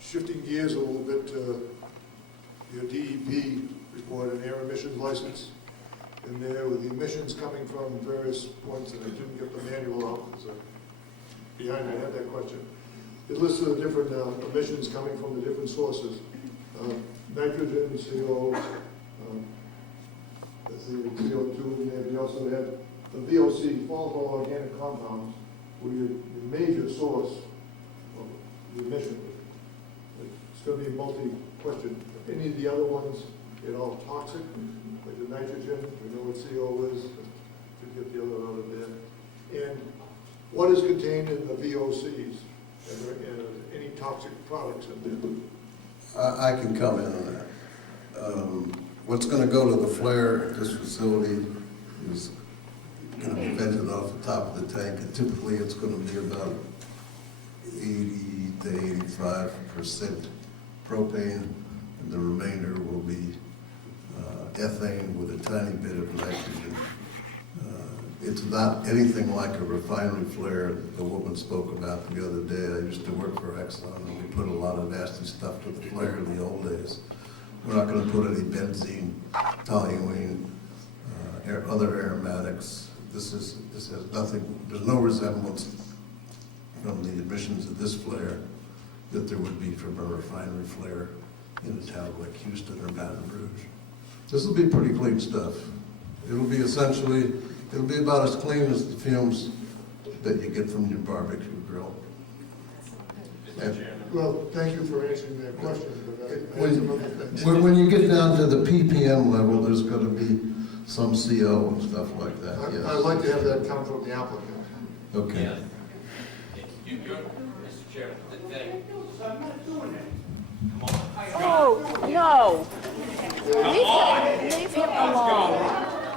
Shifting gears a little bit to your DEP report and air emissions license. And there with the emissions coming from various points, and I didn't get the manual out, because behind I had that question. It lists the different emissions coming from the different sources. Nitrogen, CO, CO2, and we also had the VOC, volatile organic compounds, were your major source of the emission. It's going to be a multi-question. Any of the other ones at all toxic, like the nitrogen, we know what CO is, to get the other out of there. And what is contained in the VOCs, and any toxic products in there? I can comment on that. What's going to go to the flare at this facility is going to be vented off the top of the tank, and typically it's going to be about 80 to 85% propane, and the remainder will be ethane with a tiny bit of nitrogen. It's not anything like a refinery flare that the woman spoke about the other day. I used to work for Exxon, and we put a lot of nasty stuff to the flare in the old days. We're not going to put any benzene, toluene, other aromatics. This has nothing. There's no resemblance from the emissions of this flare that there would be from a refinery flare in a town like Houston or Baton Rouge. This will be pretty clean stuff. It'll be essentially, it'll be about as clean as the fumes that you get from your barbecue grill. Well, thank you for answering that question, but I had some other things. When you get down to the ppm level, there's going to be some CO and stuff like that, yes. I'd like to have that come from the applicant. Okay. Yeah. You're, Mr. Chair, the thing. I'm not doing it. Come on. Oh, no. Leave him alone.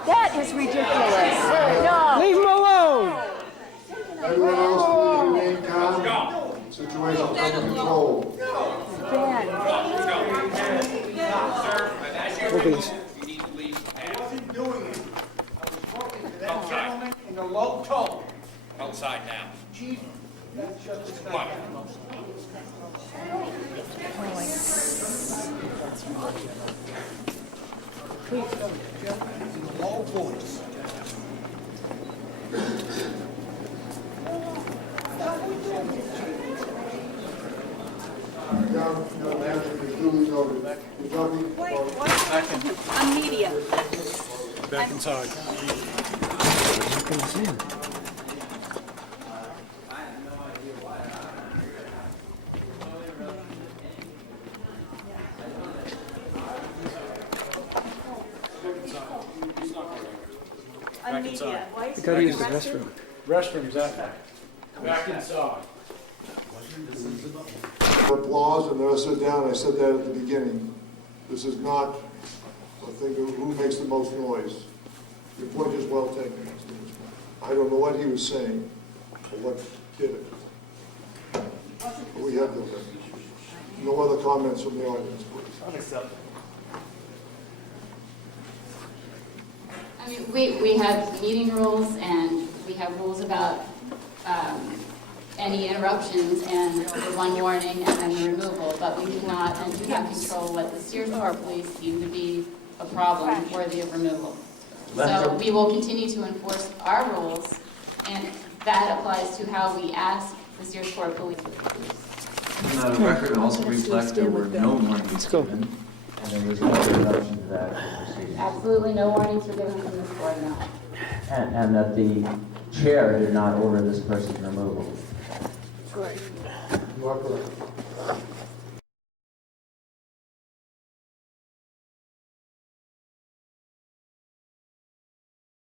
That is ridiculous. No. Leave him alone. Everyone else, please remain calm. Situation under control. Ben. Sir, I've asked you to remove. You need to leave. I wasn't doing it. I was talking to that gentleman in a low tone. Outside now. Chief, that's just Come on. in a low voice. I'm media. Back inside. I'm media. Why is You gotta he use the arrested? restroom. Restroom's that back. Back inside. Applause, and then I sit down, I said that at the beginning. This is not a thing of who makes the most noise. Your point is well taken. I don't know what he was saying, or what did it. But we have no other comments from the audience, please. Unacceptable. I mean, we have meeting rules and we have rules about any interruptions and the one warning and then the removal, but we do not control what the Searsport police deem to be a problem worthy of removal. So we will continue to enforce our rules, and that applies to how we ask the Searsport police. The record also reflects there were no warnings given, and there was no interruption to that proceeding. Absolutely no warnings were given from this board, no. And that the chair did not order this person's removal. You are correct.